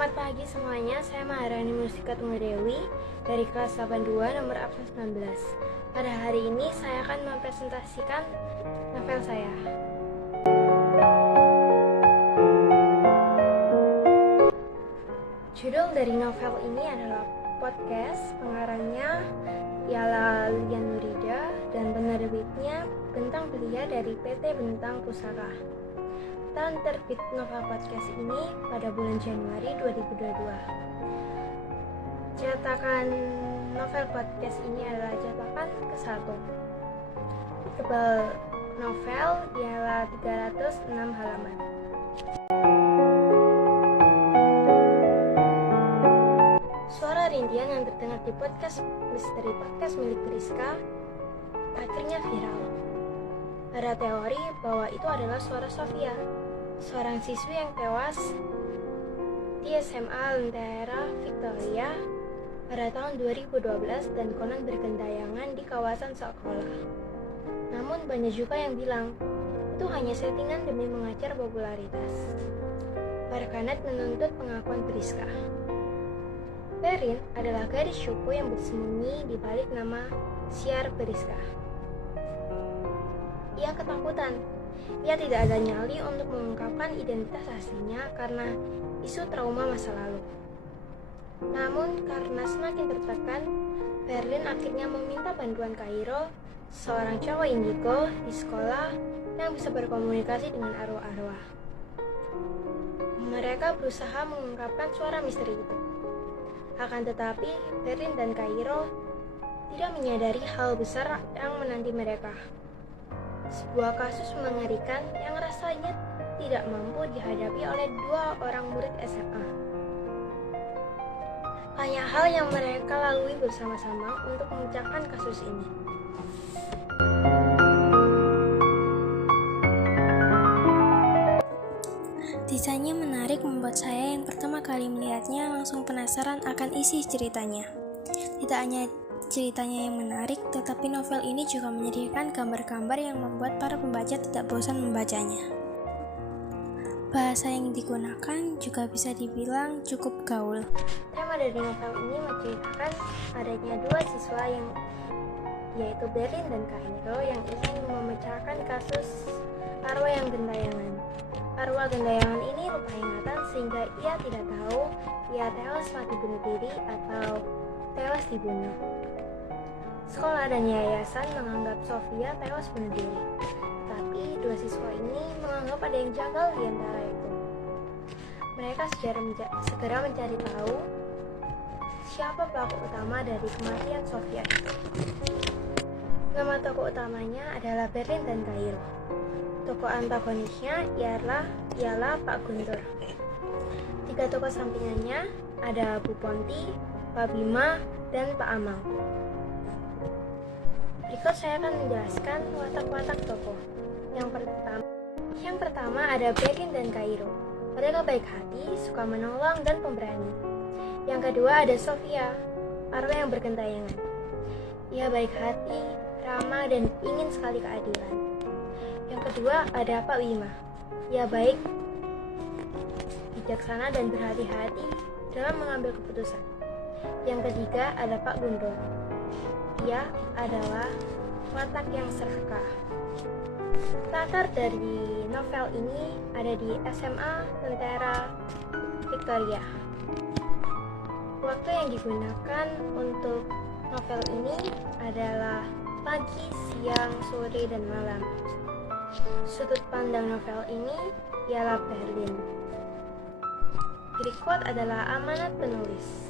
Selamat pagi semuanya, saya Maharani Mustika Tunggadewi dari kelas 82 nomor absen 19. Pada hari ini saya akan mempresentasikan novel saya. Judul dari novel ini adalah Podcast, pengarangnya ialah Lian Nurida dan penerbitnya Bentang Belia dari PT Bentang Pusaka. Tahun terbit novel podcast ini pada bulan Januari 2022. Cetakan novel podcast ini adalah cetakan ke-1. Tebal novel ialah 306 halaman. Suara rintian yang terdengar di podcast misteri podcast milik Priska akhirnya viral. Ada teori bahwa itu adalah suara Sofia, seorang siswi yang tewas di SMA Lentera Victoria pada tahun 2012 dan konon bergentayangan di kawasan sekolah. Namun banyak juga yang bilang itu hanya settingan demi mengajar popularitas. Warganet menuntut pengakuan Priska. Berin adalah gadis syuku yang bersembunyi di balik nama Siar Priska. Ia ketakutan. Ia tidak ada nyali untuk mengungkapkan identitas aslinya karena isu trauma masa lalu. Namun karena semakin tertekan, Berlin akhirnya meminta bantuan Kairo, seorang cowok indigo di sekolah yang bisa berkomunikasi dengan arwah-arwah. Mereka berusaha mengungkapkan suara misteri itu. Akan tetapi, Berlin dan Kairo tidak menyadari hal besar yang menanti mereka. Sebuah kasus mengerikan yang rasanya tidak mampu dihadapi oleh dua orang murid SMA. Banyak hal yang mereka lalui bersama-sama untuk memecahkan kasus ini. Desainnya menarik membuat saya yang pertama kali melihatnya langsung penasaran akan isi ceritanya. Tidak hanya ceritanya yang menarik, tetapi novel ini juga menyediakan gambar-gambar yang membuat para pembaca tidak bosan membacanya. Bahasa yang digunakan juga bisa dibilang cukup gaul. Tema dari novel ini menceritakan adanya dua siswa yaitu Berin dan Kairo yang ingin memecahkan kasus arwah yang gentayangan. Arwah gentayangan ini lupa ingatan sehingga ia tidak tahu ia tewas mati bunuh diri atau tewas dibunuh. Sekolah dan yayasan menganggap Sofia tewas bunuh diri, tapi dua siswa ini menganggap ada yang janggal di antara itu. Mereka segera mencari tahu siapa pelaku utama dari kematian Sofia itu. Nama tokoh utamanya adalah Berlin dan Kairo. Tokoh antagonisnya ialah Pak Guntur. Tiga tokoh sampingannya ada Bu Ponti, Pak Bima, dan Pak Amal. Berikut saya akan menjelaskan watak-watak tokoh. Yang pertama ada Berin dan Kairo. Mereka baik hati, suka menolong, dan pemberani. Yang kedua ada Sofia, arwah yang bergentayangan. Ia baik hati, ramah, dan ingin sekali keadilan. Yang kedua ada Pak Bima. Ia baik, bijaksana, dan berhati-hati dalam mengambil keputusan. Yang ketiga ada Pak Guntur. Ia adalah watak yang serakah. Latar dari novel ini ada di SMA Lentera Victoria. Waktu yang digunakan untuk novel ini adalah pagi, siang, sore, dan malam. Sudut pandang novel ini ialah Berlin. Berikut adalah amanat penulis.